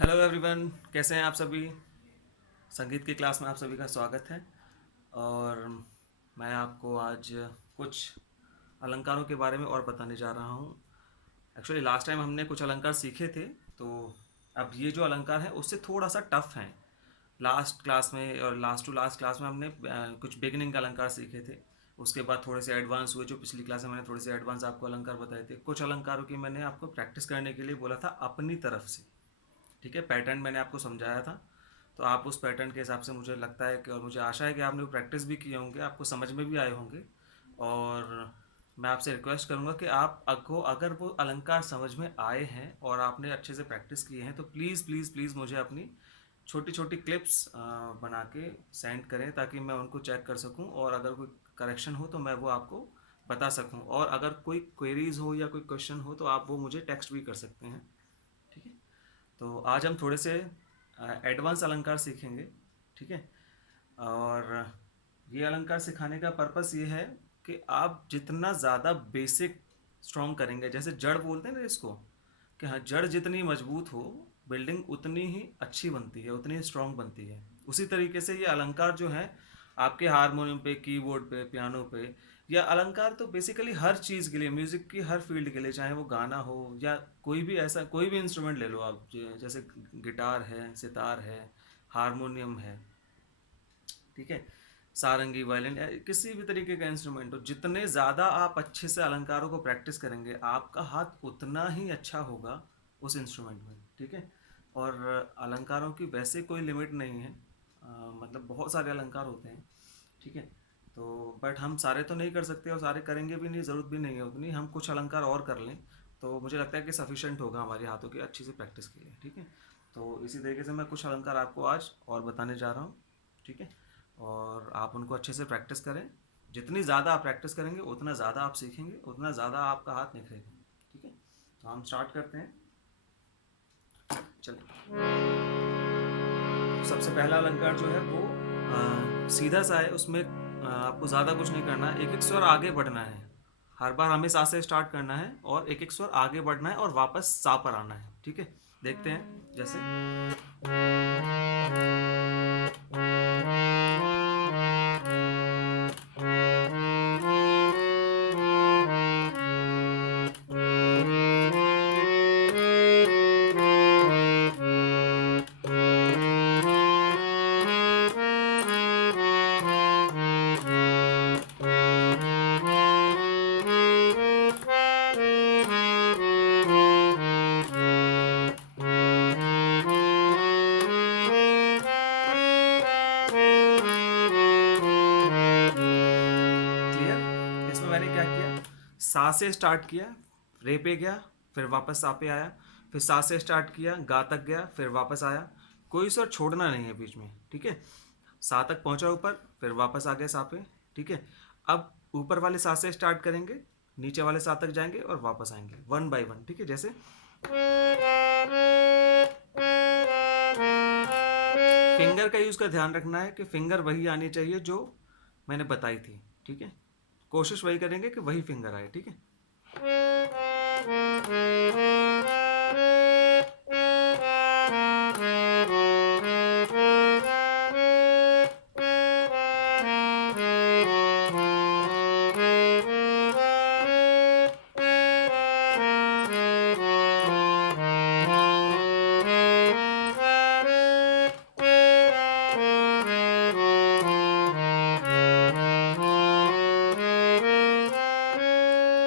Hello everyone, कैसे हैं आप सभी। संगीत की क्लास में आप सभी का स्वागत है। और मैं आपको आज कुछ अलंकारों के बारे में और बताने जा रहा हूँ। एक्चुअली लास्ट टाइम हमने कुछ अलंकार सीखे थे, तो अब ये जो अलंकार है उससे थोड़ा सा टफ है। लास्ट क्लास में और लास्ट टू लास्ट क्लास में हमने कुछ बिगिनिंग अलंकार सीखे थे। उसके बाद थोड़े से एडवांस हुए। जो पिछली क्लास में मैंने थोड़े से एडवांस आपको अलंकार बताए थे, कुछ अलंकारों की मैंने आपको प्रैक्टिस करने के लिए बोला था अपनी तरफ से। ठीक है, पैटर्न मैंने आपको समझाया था, तो आप उस पैटर्न के हिसाब से, मुझे लगता है कि और मुझे आशा है कि आपने वो प्रैक्टिस भी किए होंगे, आपको समझ में भी आए होंगे। और मैं आपसे रिक्वेस्ट करूंगा कि आप आपको अगर वो अलंकार समझ में आए हैं और आपने अच्छे से प्रैक्टिस किए हैं, तो प्लीज़ प्लीज़ प्लीज़ मुझे अपनी छोटी छोटी क्लिप्स बना के सेंड करें, ताकि मैं उनको चेक कर सकूं, और अगर कोई करेक्शन हो तो मैं वो आपको बता सकूं। और अगर कोई क्वेरीज हो या कोई क्वेश्चन हो तो आप वो मुझे टेक्स्ट भी कर सकते हैं। ठीक है, तो आज हम थोड़े से एडवांस अलंकार सीखेंगे। ठीक है, और ये अलंकार सिखाने का पर्पस ये है कि आप जितना ज़्यादा बेसिक स्ट्रॉन्ग करेंगे, जैसे जड़ बोलते हैं ना इसको, कि हाँ, जड़ जितनी मजबूत हो, बिल्डिंग उतनी ही अच्छी बनती है, उतनी ही स्ट्रॉन्ग बनती है। उसी तरीके से ये अलंकार जो है, आपके हारमोनियम पे, कीबोर्ड पे, पियानो पे, या अलंकार तो बेसिकली हर चीज़ के लिए, म्यूज़िक की हर फील्ड के लिए, चाहे वो गाना हो या कोई भी ऐसा कोई भी इंस्ट्रूमेंट ले लो आप, जैसे गिटार है, सितार है, हारमोनियम है, ठीक है, सारंगी, वायलिन, या किसी भी तरीके का इंस्ट्रूमेंट हो, जितने ज़्यादा आप अच्छे से अलंकारों को प्रैक्टिस करेंगे, आपका हाथ उतना ही अच्छा होगा उस इंस्ट्रूमेंट में। ठीक है, और अलंकारों की वैसे कोई लिमिट नहीं है। मतलब बहुत सारे अलंकार होते हैं। ठीक है, तो बट हम सारे तो नहीं कर सकते, और सारे करेंगे भी नहीं, ज़रूरत भी नहीं है उतनी। हम कुछ अलंकार और कर लें तो मुझे लगता है कि सफिशेंट होगा हमारे हाथों की अच्छी से प्रैक्टिस के लिए। ठीक है, तो इसी तरीके से मैं कुछ अलंकार आपको आज और बताने जा रहा हूँ। ठीक है, और आप उनको अच्छे से प्रैक्टिस करें। जितनी ज़्यादा आप प्रैक्टिस करेंगे, उतना ज़्यादा आप सीखेंगे, उतना ज़्यादा आपका हाथ निखरेगा। ठीक है, तो हम स्टार्ट करते हैं। चलिए, सबसे पहला अलंकार जो है वो सीधा सा है। उसमें आपको ज़्यादा कुछ नहीं करना है, एक एक स्वर आगे बढ़ना है। हर बार हमें सा से स्टार्ट करना है और एक एक स्वर आगे बढ़ना है और वापस सा पर आना है। ठीक है, देखते हैं। जैसे क्लियर, इसमें मैंने क्या किया, सा से स्टार्ट किया, रे पे गया, फिर वापस सा पे आया, फिर सा से स्टार्ट किया, गा तक गया, फिर वापस आया। कोई स्वर छोड़ना नहीं है बीच में। ठीक है, सा तक पहुंचा ऊपर, फिर वापस आ गया सा पे। ठीक है, अब ऊपर वाले सा से स्टार्ट करेंगे, नीचे वाले सा तक जाएंगे और वापस आएंगे वन बाय वन। ठीक है, जैसे फिंगर का यूज का ध्यान रखना है कि फिंगर वही आनी चाहिए जो मैंने बताई थी। ठीक है, कोशिश वही करेंगे कि वही फिंगर आए। ठीक है,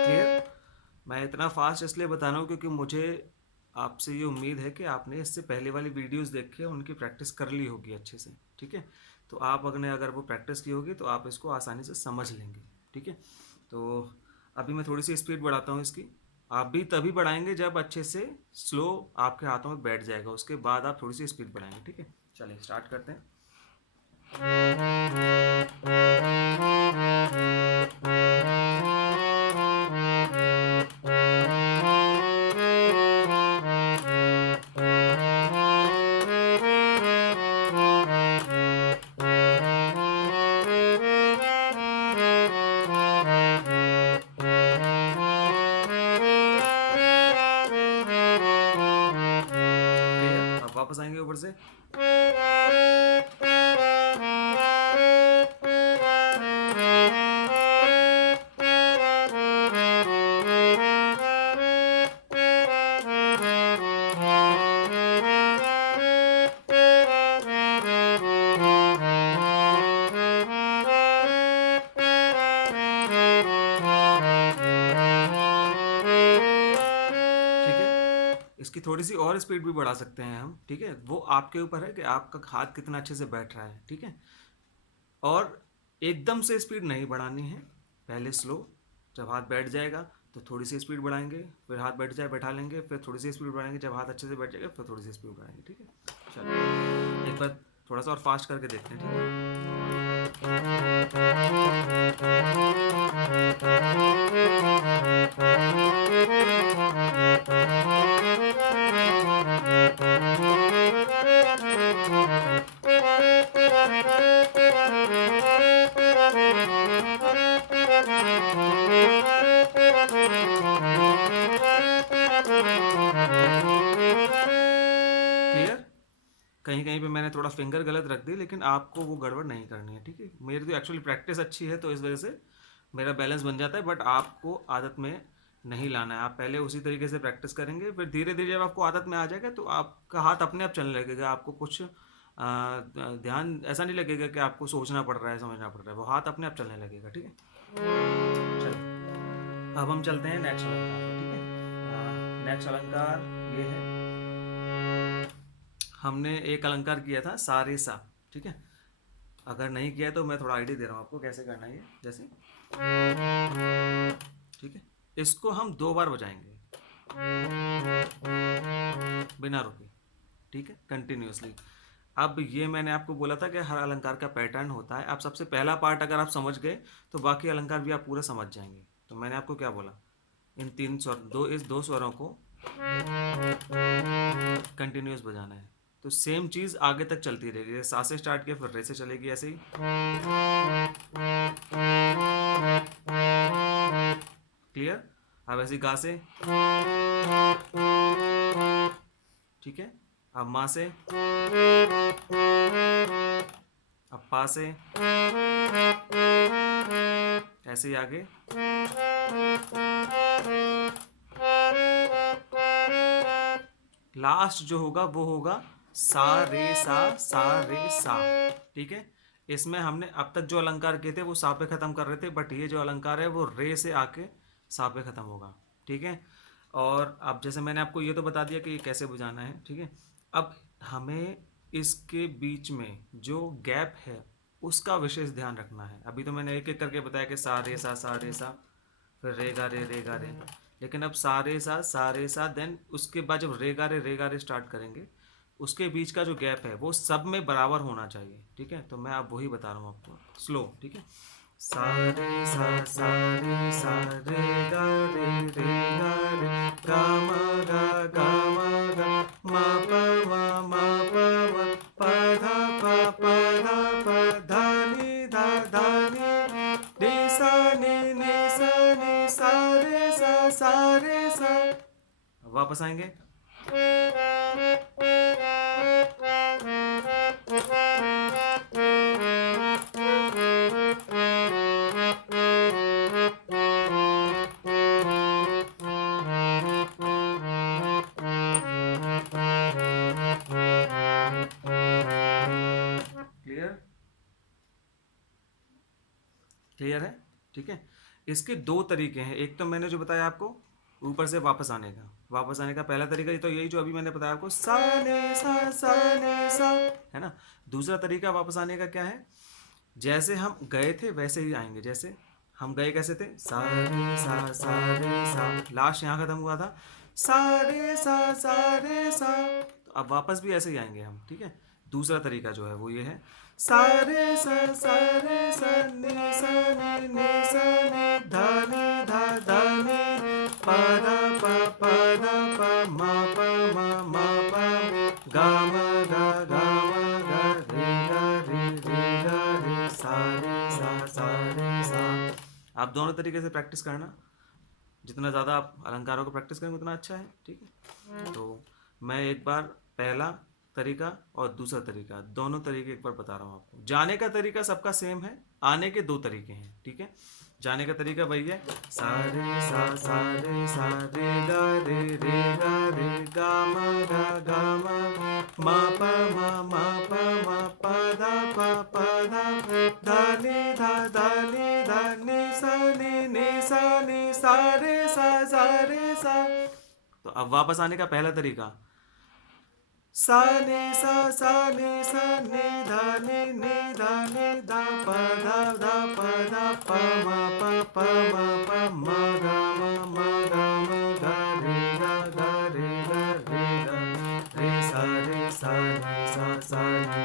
क्लियर। मैं इतना फास्ट इसलिए बता रहा हूँ क्योंकि मुझे आपसे ये उम्मीद है कि आपने इससे पहले वाली वीडियोस देख के उनकी प्रैक्टिस कर ली होगी अच्छे से। ठीक है, तो आप अगर वो प्रैक्टिस की होगी तो आप इसको आसानी से समझ लेंगे। ठीक है, तो अभी मैं थोड़ी सी स्पीड बढ़ाता हूँ इसकी। आप भी तभी बढ़ाएंगे जब अच्छे से स्लो आपके हाथों में बैठ जाएगा, उसके बाद आप थोड़ी सी स्पीड बढ़ाएंगे। ठीक है, चलिए स्टार्ट करते हैं। वापस आएंगे ऊपर से। ठीक है, इसकी थोड़ी सी और स्पीड भी बढ़ा सकते हैं हम। ठीक है, वो आपके ऊपर है कि आपका हाथ कितना अच्छे से बैठ रहा है। ठीक है, और एकदम से स्पीड नहीं बढ़ानी है, पहले स्लो। जब हाथ बैठ जाएगा तो थोड़ी सी स्पीड बढ़ाएंगे, फिर हाथ बैठ जाए बैठा लेंगे, फिर थोड़ी सी स्पीड बढ़ाएंगे, जब हाथ अच्छे से बैठ जाएगा फिर थोड़ी सी स्पीड बढ़ाएंगे। ठीक है, चलो एक बार थोड़ा सा और फास्ट करके देखते हैं। ठीक क्लियर? कहीं कहीं पे मैंने थोड़ा फिंगर गलत रख दी, लेकिन आपको वो गड़बड़ नहीं करनी है। ठीक है, मेरी तो एक्चुअली प्रैक्टिस अच्छी है तो इस वजह से मेरा बैलेंस बन जाता है, बट आपको आदत में नहीं लाना है। आप पहले उसी तरीके से प्रैक्टिस करेंगे, फिर धीरे धीरे जब आपको आदत में आ जाएगा तो आपका हाथ अपने आप चलने लगेगा। आपको कुछ ध्यान ऐसा नहीं लगेगा कि आपको सोचना पड़ रहा है, समझना पड़ रहा है, वो हाथ अपने आप चलने लगेगा। ठीक है, चलो अब हम चलते हैं नेक्स्ट अलंकार पे। ठीक है, नेक्स्ट अलंकार ये है, हमने एक अलंकार किया था सा रे सा। ठीक है, अगर नहीं किया है तो मैं थोड़ा आइडिया दे रहा हूँ आपको कैसे करना है ये। जैसे, ठीक है, इसको हम 2 बार बजाएंगे बिना रुके। ठीक है, कंटिन्यूसली। अब ये मैंने आपको बोला था कि हर अलंकार का पैटर्न होता है। आप सबसे पहला पार्ट अगर आप समझ गए तो बाकी अलंकार भी आप पूरा समझ जाएंगे। तो मैंने आपको क्या बोला, इन 3 स्वर, इस 2 स्वरों को कंटिन्यूस बजाना है। तो सेम चीज़ आगे तक चलती रहेगी। सा से स्टार्ट किया फिर रे से चलेगी, ऐसे ही। क्लियर? अब ऐसे गा से, ठीक है, अब माँ से, अब पा से, ऐसे ही आगे। लास्ट जो होगा वो होगा सा रे सा, सा रे सा। ठीक है, इसमें हमने अब तक जो अलंकार किए थे वो सा पे खत्म कर रहे थे, बट ये जो अलंकार है वो रे से आके सा पे खत्म होगा। ठीक है, और अब जैसे मैंने आपको ये तो बता दिया कि ये कैसे बजाना है। ठीक है, अब हमें इसके बीच में जो गैप है उसका विशेष ध्यान रखना है। अभी तो मैंने एक एक करके बताया कि सा रे सा, सा रे सा, फिर रे गा रे, रे गा रे। लेकिन अब सा रे सा, सा रे सा, देन उसके बाद जब रे गा रे, रे गा रे स्टार्ट करेंगे, उसके बीच का जो गैप है वो सब में बराबर होना चाहिए। ठीक है, तो मैं अब वही बता रहा हूँ आपको स्लो। ठीक है, सा रे सा, सा रे सा, रे गा रे, रे गा रे, गा मा गा मा पा मा पा धा पा धा नी नी सा रे सा। वापस आएंगे। क्लियर? क्लियर है? ठीक है, इसके 2 तरीके हैं। एक तो मैंने जो बताया आपको ऊपर से वापस आने का, पहला तरीका तो यही जो अभी मैंने बताया आपको, सा ने सा, है ना। दूसरा तरीका वापस आने का क्या है, जैसे हम गए थे वैसे ही आएंगे। जैसे हम गए कैसे थे, सा रे सा, लास्ट यहाँ खत्म हुआ था, सा रे सा। तो अब वापस भी ऐसे ही आएंगे हम। ठीक है, दूसरा तरीका जो है वो ये है, सा रे सा, नी सा ने, धा नी पा धा मा पा गा मा गा रे सा रे सा। आप दोनों तरीके से प्रैक्टिस करना। जितना ज़्यादा आप अलंकारों को प्रैक्टिस करेंगे उतना अच्छा है। ठीक है, तो मैं एक बार पहला तरीका और दूसरा तरीका, दोनों तरीके एक बार बता रहा हूँ आपको। जाने का तरीका सबका सेम है, आने के दो तरीके हैं, ठीक है। जाने का तरीका वही है, सा रे सा रे गा मा मा प धा नी सा रे सा। तो अब वापस आने का पहला तरीका, सा ने सा ने धा प म गा रे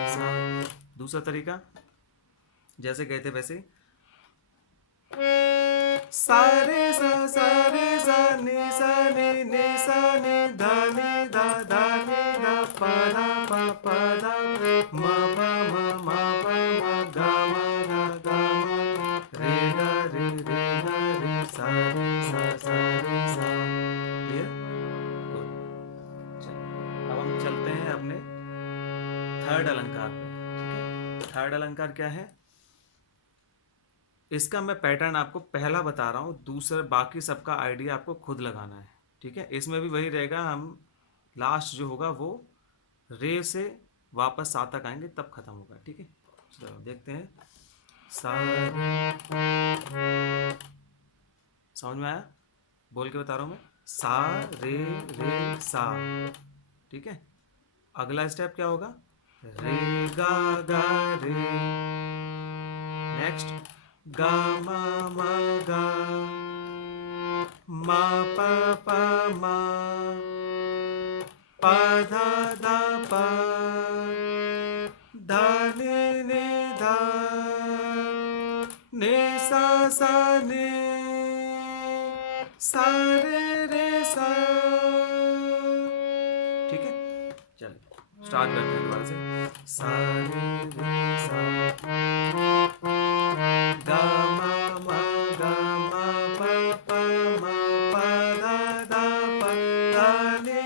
सा। दूसरा तरीका जैसे गए थे वैसे, सा रे सा ने धा प धा म गा रे सा रे सा। क्लियर? गुड। अब हम चलते हैं अपने थर्ड अलंकार पे, ठीक है। थर्ड अलंकार क्या है, इसका मैं पैटर्न आपको पहला बता रहा हूँ, दूसरा बाकी सबका आइडिया आपको खुद लगाना है, ठीक है। इसमें भी वही रहेगा, हम लास्ट जो होगा वो रे से वापस सा तक आएंगे तब खत्म होगा, ठीक है। चलो देखते हैं। सा, समझ में आया? बोल के बता रहा हूँ मैं, सा रे सा, ठीक है। अगला स्टेप क्या होगा, रे गा रे। नेक्स्ट गा गा मा मा पा धा धा ने धा ने सा ने सा रे सा, ठीक है। चलिए स्टार्ट करते हैं दोबारा से। सा रे सा गा मा गा मा प धा ने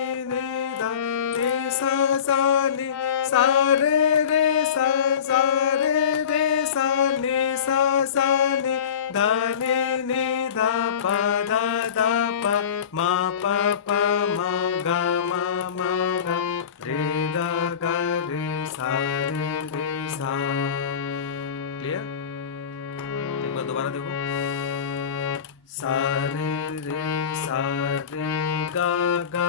सा रे सा ने धा ने धा प धा मा प गा रे गा रे सा। क्लियर? एक बार दोबारा देखो, सा रे गा रे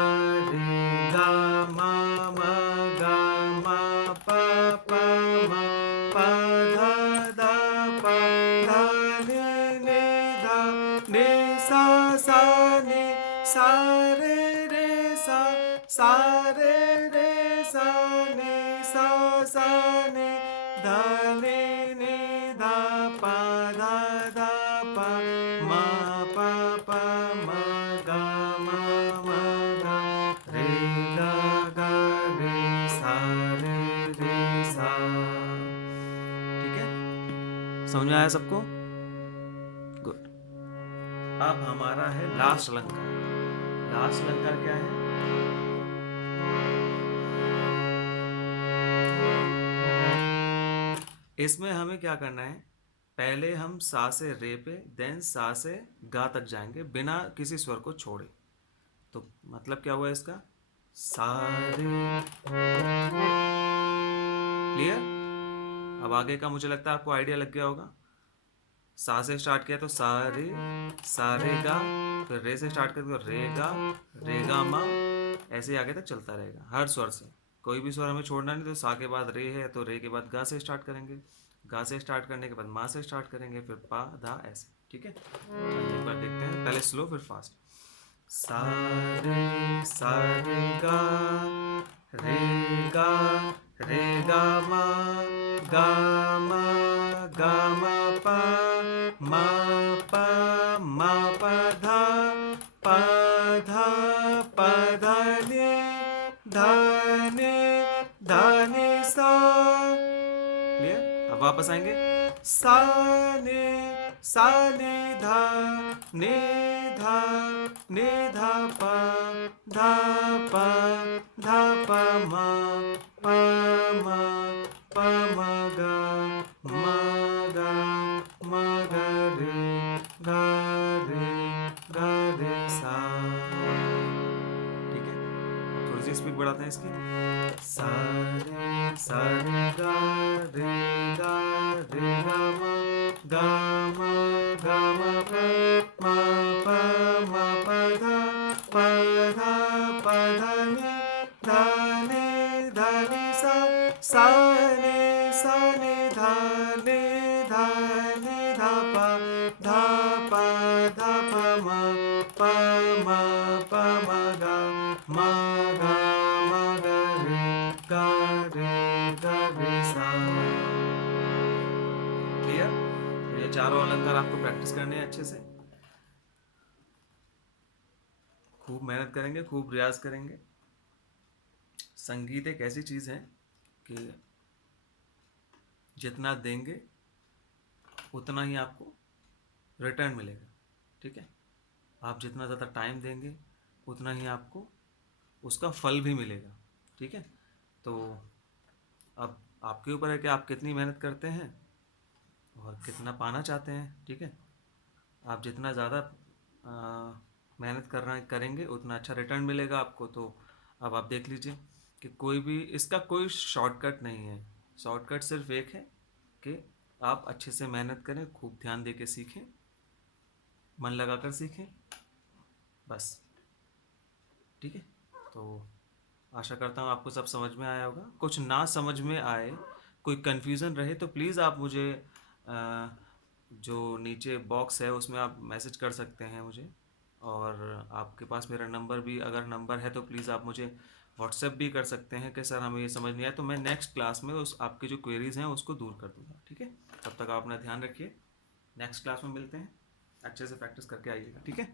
गा मा गा मा प धा ने सा रे सा ने सा ने धा ने धा प धा मा प गा रे गा रे सा। ठीक है, समझ में आया सबको? गुड। अब हमारा है लास्ट अलंकार। लास्ट अलंकार क्या है? इसमें हमें क्या करना है, पहले हम सा से रे पे, देन सा से गा तक जाएंगे बिना किसी स्वर को छोड़े। तो मतलब क्या हुआ इसका, सा रे। क्लियर? अब आगे का मुझे लगता है आपको आइडिया लग गया होगा। सा से स्टार्ट किया तो सा रे गा, फिर रे से स्टार्ट करके रे गा मा, ऐसे ही आगे तक चलता रहेगा हर स्वर से। कोई भी स्वर हमें छोड़ना नहीं। तो सा के बाद रे है तो रे के बाद गा से स्टार्ट करेंगे, गा से स्टार्ट करने के बाद मा से स्टार्ट करेंगे, फिर पा धा, ऐसे। ठीक है, एक बार देखते हैं, पहले स्लो फिर फास्ट। सा रे गा मा पा मा धा धा ने सा। क्लियर? अब वापस आएंगे, सा ने धा धा प मा थोड़ी सी स्पीड बढ़ाते हैं इसकी। सा रे सा रे गा रे गा मा गा मा प मा प धा नि सा ने धा धा प म गा रे सा। क्लियर? ये चारों अलंकार आपको प्रैक्टिस करने हैं अच्छे से। खूब मेहनत करेंगे, खूब रियाज करेंगे। संगीत एक ऐसी चीज़ है कि जितना देंगे उतना ही आपको रिटर्न मिलेगा। ठीक है, आप जितना ज़्यादा टाइम देंगे उतना ही आपको उसका फल भी मिलेगा। ठीक है, तो अब आपके ऊपर है कि आप कितनी मेहनत करते हैं और कितना पाना चाहते हैं। ठीक है, आप जितना ज़्यादा मेहनत करेंगे उतना अच्छा रिटर्न मिलेगा आपको। तो अब आप देख लीजिए कि कोई भी इसका कोई शॉर्टकट नहीं है। शॉर्टकट सिर्फ एक है कि आप अच्छे से मेहनत करें, खूब ध्यान दे के सीखें, मन लगा कर सीखें, बस। ठीक है, तो आशा करता हूँ आपको सब समझ में आया होगा। कुछ ना समझ में आए, कोई कन्फ्यूज़न रहे तो प्लीज़ आप मुझे जो नीचे बॉक्स है उसमें आप मैसेज कर सकते हैं मुझे। और आपके पास मेरा नंबर भी अगर नंबर है तो प्लीज़ आप मुझे व्हाट्सएप भी कर सकते हैं कि सर हमें ये समझ नहीं आया, तो मैं नेक्स्ट क्लास में उस आपकी जो क्वेरीज़ हैं उसको दूर कर दूँगा। ठीक है, तब तक आप अपना ध्यान रखिए। नेक्स्ट क्लास में मिलते हैं, अच्छे से प्रैक्टिस करके आइएगा। ठीक है।